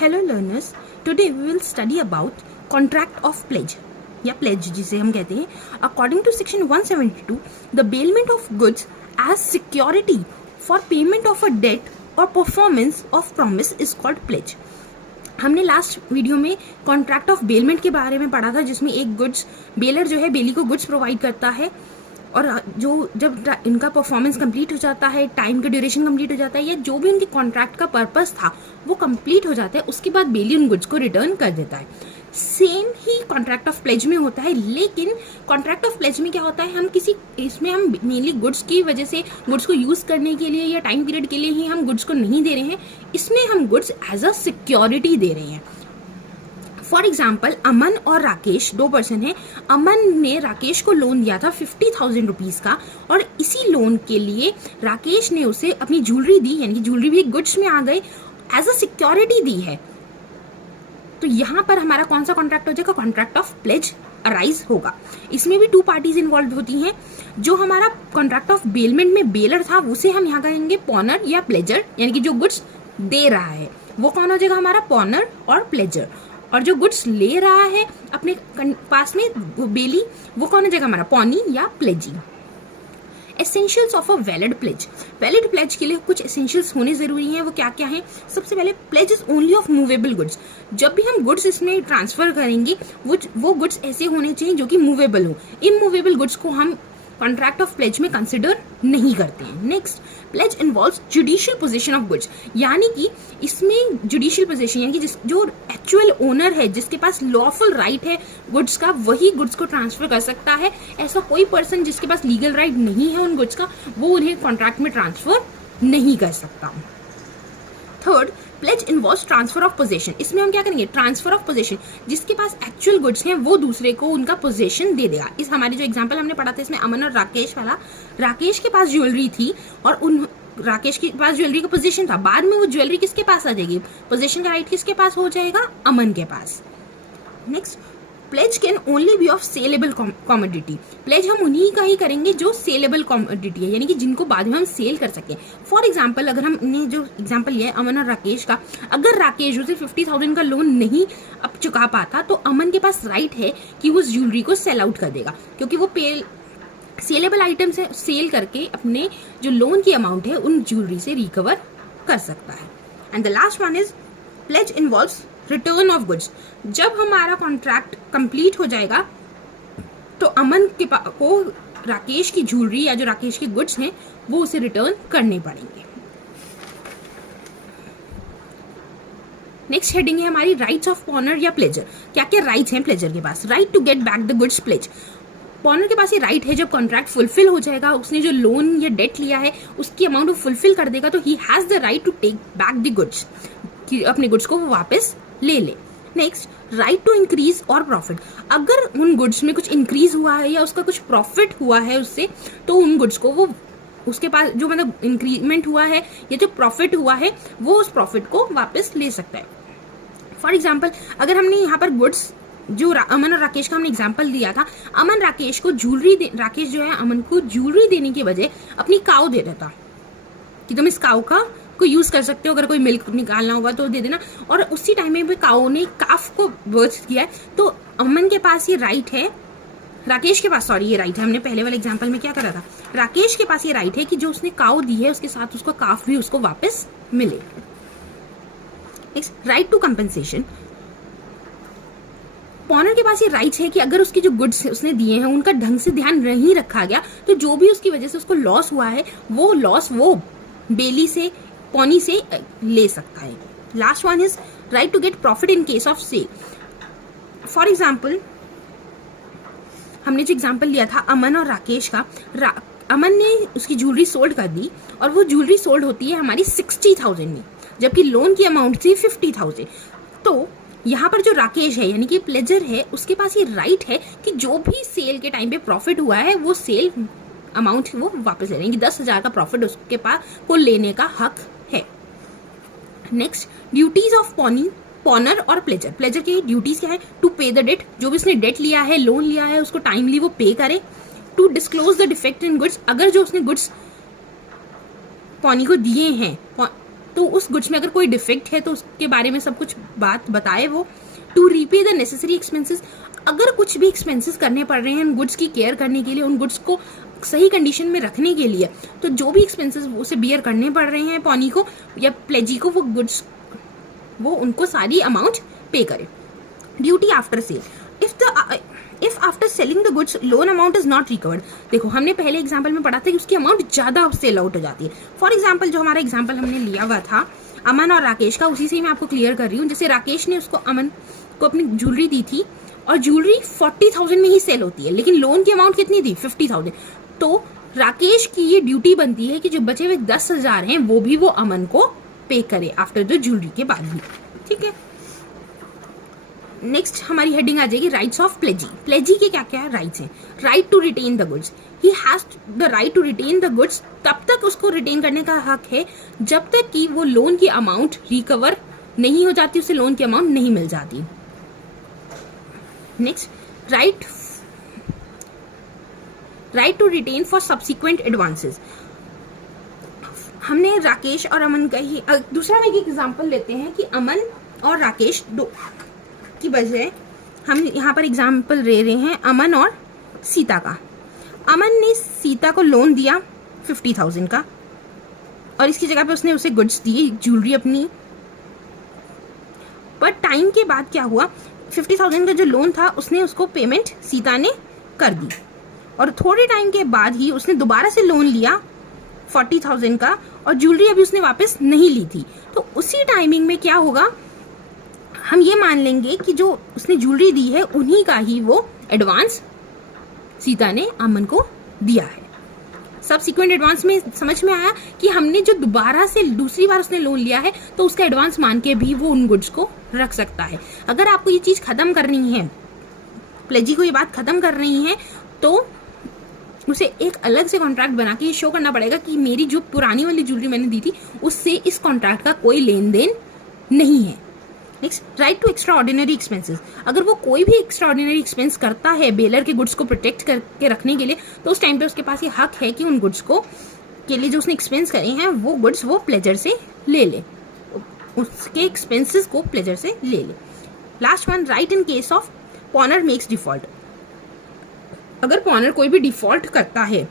Hello learners, today we will study about contract of pledge या pledge जिसे हम कहते हैं. According to section 172, the bailment of goods as security for payment of a debt or performance of promise is called pledge. हमने last video में contract of bailment के बारे में पढ़ा था, जिसमें एक गुड्स बेलर जो है बेली को गुड्स प्रोवाइड करता है और जो जब इनका परफॉर्मेंस कंप्लीट हो जाता है, टाइम का ड्यूरेशन कंप्लीट हो जाता है या जो भी उनके कॉन्ट्रैक्ट का पर्पस था वो कंप्लीट हो जाता है, उसके बाद बेली उन गुड्स को रिटर्न कर देता है. सेम ही कॉन्ट्रैक्ट ऑफ प्लेज में होता है, लेकिन कॉन्ट्रैक्ट ऑफ प्लेज में क्या होता है, इसमें हम मेनली गुड्स की वजह से गुड्स को यूज करने के लिए या टाइम पीरियड के लिए ही हम गुड्स को नहीं दे रहे हैं, इसमें हम गुड्स एज अ सिक्योरिटी दे रहे हैं. फॉर एग्जाम्पल, अमन और राकेश दो पर्सन है. अमन ने राकेश को लोन दिया था 50,000 रुपीज का और इसी लोन के लिए राकेश ने उसे अपनी ज्वेलरी दी, यानी कि ज्वेलरी भी गुड्स में आ गई, एज अ सिक्योरिटी दी है. तो यहाँ पर हमारा कौन सा कॉन्ट्रैक्ट हो जाएगा? कॉन्ट्रैक्ट ऑफ प्लेज अराइज होगा. इसमें भी टू पार्टीज इन्वॉल्व होती हैं. जो हमारा कॉन्ट्रैक्ट ऑफ बेलमेंट में बेलर था उसे हम यहाँ कहेंगे पॉनर या प्लेजर, यानी कि जो गुड्स दे रहा है वो कौन हो जाएगा? हमारा पॉनर और प्लेजर. और जो गुड्स ले रहा है अपने पास में बेली, वो कौन हो जाएगा? हमारा पॉनी या pledgee. Essentials of a valid pledge. Valid pledge के लिए कुछ एसेंशियल्स होने जरूरी हैं. वो क्या क्या हैं? सबसे पहले, pledge is only of movable goods. जब भी हम गुड्स इसमें ट्रांसफर करेंगे वो गुड्स ऐसे होने चाहिए जो कि मूवेबल हो. इमूवेबल गुड्स को हम कॉन्ट्रैक्ट ऑफ प्लेज में कंसिडर नहीं करते हैं. Next, pledge involves judicial position of goods, यानी कि इसमें जुडिशियल पोजीशन यानी कि जो एक्चुअल ओनर है, जिसके पास लॉफुल राइट है गुड्स का, वही गुड्स को ट्रांसफर कर सकता है. ऐसा कोई पर्सन जिसके पास लीगल राइट नहीं है उन गुड्स का, वो उन्हें कॉन्ट्रैक्ट में ट्रांसफर नहीं कर सकता. Third, pledge involves transfer of possession. इसमें हम क्या करेंगे? Transfer of possession. जिसके पास एक्चुअल गुड्स हैं वो दूसरे को उनका पोजेशन दे देगा. इस हमारी जो एग्जांपल हमने पढ़ा था इसमें अमन और राकेश वाला, राकेश के पास ज्वेलरी थी और राकेश के पास ज्वेलरी का पोजीशन था. बाद में वो ज्वेलरी किसके पास आ जाएगी? पोजीशन का राइट किसके पास हो जाएगा? अमन के पास. Next, pledge can only be of saleable commodity. Pledge हम उन्हीं का ही करेंगे जो सेलेबल कॉमोडिटी है, यानी कि जिनको बाद में हम सेल कर सकें. फॉर एग्जाम्पल, अगर हमने जो एग्जाम्पल लिया है अमन और राकेश का, अगर राकेश उसे 50,000 का लोन नहीं अब चुका पाता तो अमन के पास राइट है कि वो उस ज्वेलरी को सेल आउट कर देगा, क्योंकि वो सेलेबल आइटम से सेल करके अपने जो लोन की अमाउंट है उन ज्वेलरी से रिकवर कर सकता है. And the last one is pledge involves return of goods. जब हमारा कॉन्ट्रैक्ट कंप्लीट हो जाएगा तो अमन को राकेश की ज्वेलरी या जो राकेश के गुड्स हैं वो उसे रिटर्न करने पड़ेंगे. नेक्स्ट हेडिंग है हमारी राइट्स ऑफ पॉनर या प्लेजर. क्या क्या राइट्स हैं प्लेजर के पास? Right to get back the goods pledge. Pawner के पास ये राइट है, जब कॉन्ट्रैक्ट फुलफिल हो जाएगा, उसने जो लोन या डेट लिया है उसकी अमाउंट वो फुलफिल कर देगा, तो he has the right to take back the goods, कि अपने गुड्स को वो वापस ले ले. नेक्स्ट, राइट टू इंक्रीज और प्रॉफिट. अगर उन गुड्स में कुछ इंक्रीज हुआ है या उसका कुछ प्रॉफिट हुआ है उससे, तो उन गुड्स को वो उसके पास जो मतलब इंक्रीमेंट हुआ है या जो प्रॉफिट हुआ है वो उस प्रॉफिट को वापस ले सकता है. फॉर एग्जाम्पल, अगर हमने यहाँ पर गुड्स जो अमन और राकेश का हमने एग्जाम्पल दिया था, अमन राकेश को राकेश जो है अमन को ज्वेलरी देने के बजाय अपनी काऊ दे देता कि तुम इस काऊ का को यूज कर सकते हो, अगर कोई मिल्क निकालना होगा तो दे देना. और उसी टाइम में भी काऊ ने काफ को बर्थ किया है, तो अमन के पास ये राइट है, राकेश के पास ये राइट है. हमने पहले वाले एग्जांपल में क्या करा था? राकेश के पास ये राइट है कि जो उसने काऊ दी है उसके साथ उसको काफ भी उसको वापस मिले. Next, right to compensation. Pawner के पास ये राइट्स है कि अगर उसके जो गुड्स उसने दिए हैं उनका ढंग से ध्यान नहीं रखा गया, तो जो भी उसकी वजह से उसको लॉस हुआ है वो लॉस वो बेली से पॉनी से ले सकता है. Last one is right to get profit in case of sale. For example, हमने जो एग्जाम्पल लिया था अमन और राकेश का, अमन ने उसकी ज्वेलरी सोल्ड कर दी और वो ज्वेलरी सोल्ड होती है हमारी 60,000 में, जबकि लोन की अमाउंट थी 50,000. तो यहाँ पर जो राकेश है यानी कि प्लेजर है, उसके पास ये राइट है कि जो भी सेल के टाइम पे प्रॉफिट हुआ है वो सेल अमाउंट वो वापस ले लेंगे. 10,000 का प्रॉफिट उसके पास को लेने का हक है. नेक्स्ट, ड्यूटीज ऑफ पॉनर और प्लेजर. प्लेजर की ड्यूटीज क्या है? टू पे द डेट. जो भी उसने डेट लिया है, लोन लिया है, उसको टाइमली वो पे करे. To disclose the defect in goods. अगर जो उसने गुड्स पॉनी को दिए हैं तो उस गुड्स में अगर कोई डिफेक्ट है तो उसके बारे में सब कुछ बात बताए वो। To repay the necessary expenses, अगर कुछ भी एक्सपेंसेस करने पड़ रहे हैं उन गुड्स की केयर करने के लिए, उन गुड्स को सही कंडीशन में रखने के लिए, तो जो भी एक्सपेंसेस उसे बियर करने पड़ रहे हैं पॉनी को या प्लेजी को, वो गुड्स वो उनको सारी अमाउंट पे करे। Duty after sale, if after selling the goods loan amount is not recovered, देखो हमने पहले एग्जांपल में पढ़ा था कि उसकी अमाउंट ज्यादा सेल आउट हो जाती है। फॉर एग्जांपल जो हमारा एग्जांपल हमने लिया हुआ था अमन और राकेश का, उसी से मैं आपको क्लियर कर रही हूँ। जैसे राकेश ने उसको अमन को अपनी ज्वेलरी दी थी और ज्वेलरी 40,000 में ही सेल होती है, लेकिन लोन की अमाउंट कितनी थी 50,000, तो राकेश की ये ड्यूटी बनती है कि जो बचे हुए 10,000 हैं वो भी वो अमन को पे करे आफ्टर द ज्वेलरी के बाद भी। ठीक है, नेक्स्ट हमारी हेडिंग आ जाएगी राइट्स ऑफ प्लेजी। प्लेजी के क्या क्या राइट्स हैं? Right to retain the goods, he has the right to retain the goods, तब तक उसको रिटेन करने का हक है जब तक कि वो लोन की अमाउंट रिकवर नहीं हो जाती, उसे लोन की अमाउंट नहीं मिल जाती। Next right to retain for subsequent advances. हमने राकेश और अमन का ही दूसरा में एक एग्जांपल लेते हैं कि अमन और राकेश दो की बजाय हम यहाँ पर एग्जाम्पल ले रहे हैं अमन और सीता का। अमन ने सीता को लोन दिया 50,000 का और इसकी जगह पे उसने उसे गुड्स दिए, ज्वेलरी अपनी। पर टाइम के बाद क्या हुआ, 50,000 का जो लोन था उसने उसको पेमेंट सीता ने कर दी और थोड़े टाइम के बाद ही उसने दोबारा से लोन लिया 40,000 का और ज्वेलरी अभी उसने वापस नहीं ली थी। तो उसी टाइमिंग में क्या होगा, हम ये मान लेंगे कि जो उसने ज्वेलरी दी है उन्हीं का ही वो एडवांस सीता ने अमन को दिया है। सबसिक्वेंट एडवांस में समझ में आया कि हमने जो दोबारा से दूसरी बार उसने लोन लिया है तो उसका एडवांस मान के भी वो उन गुड्स को रख सकता है। अगर आपको ये चीज खत्म करनी है, प्लेजी को ये बात खत्म करनी है, तो उसे एक अलग से कॉन्ट्रैक्ट बना के ये शो करना पड़ेगा कि मेरी जो पुरानी वाली ज्वेलरी मैंने दी थी उससे इस कॉन्ट्रैक्ट का कोई लेन देन नहीं है। Next, right to extraordinary expenses, अगर वो कोई भी एक्स्ट्रा ऑर्डिनरी एक्सपेंस करता है बेलर के गुड्स को प्रोटेक्ट करके रखने के लिए, तो उस टाइम पे उसके पास ये हक है कि उन गुड्स को के लिए जो उसने एक्सपेंस करे हैं वो गुड्स वो प्लेजर से ले ले, उसके एक्सपेंसेस को प्लेजर से ले ले। Last one, right in case of पॉनर makes default, अगर पॉनर कोई भी डिफॉल्ट करता है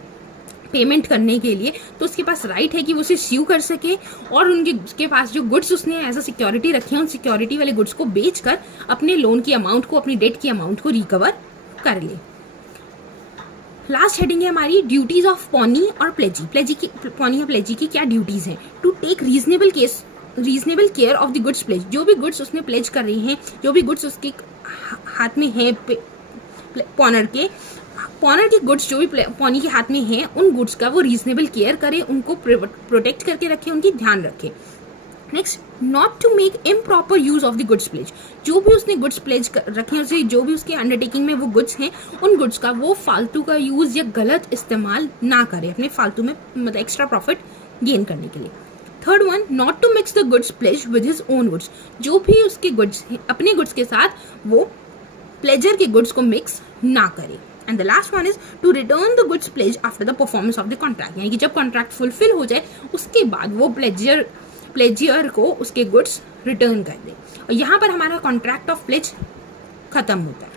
पेमेंट करने के लिए तो उसके पास राइट है कि वो उसे स्यू कर सके और उसके पास जो गुड्स उसने एज अ सिक्योरिटी रखे हैं उन सिक्योरिटी वाले गुड्स को बेचकर अपने लोन की अमाउंट को, अपनी डेट की अमाउंट को रिकवर कर ले। लास्ट हेडिंग है हमारी ड्यूटीज ऑफ पॉनी और प्लेजी की। पॉनी और प्लेजी की क्या ड्यूटीज हैं? To take reasonable care of the goods pledge, जो भी गुड्स उसने प्लेज कर रही हैं, जो भी गुड्स उसके हाथ में है पॉनर के गुड्स जो भी पॉनी के हाथ में हैं उन गुड्स का वो रीजनेबल केयर करे, उनको प्रोटेक्ट करके रखे, उनकी ध्यान रखे। Next, not to make improper use of the goods pledge, जो भी उसने गुड्स प्लेज रखे हैं उसे, जो भी उसके अंडरटेकिंग में वो गुड्स हैं उन गुड्स का वो फालतू का यूज या गलत इस्तेमाल ना करे अपने फालतू में, मतलब एक्स्ट्रा प्रॉफिट गेन करने के लिए। Third one, not to mix the goods pledge with his own goods, जो भी उसके गुड्स अपने गुड्स के साथ वो प्लेजर के गुड्स को मिक्स ना करे। And the last one is to return the goods pledge after the performance of the contract, यानी कि जब कॉन्ट्रैक्ट फुलफिल हो जाए उसके बाद वो प्लेजियर को उसके गुड्स रिटर्न कर दे। और यहाँ पर हमारा कॉन्ट्रैक्ट ऑफ प्लेज खत्म होता है।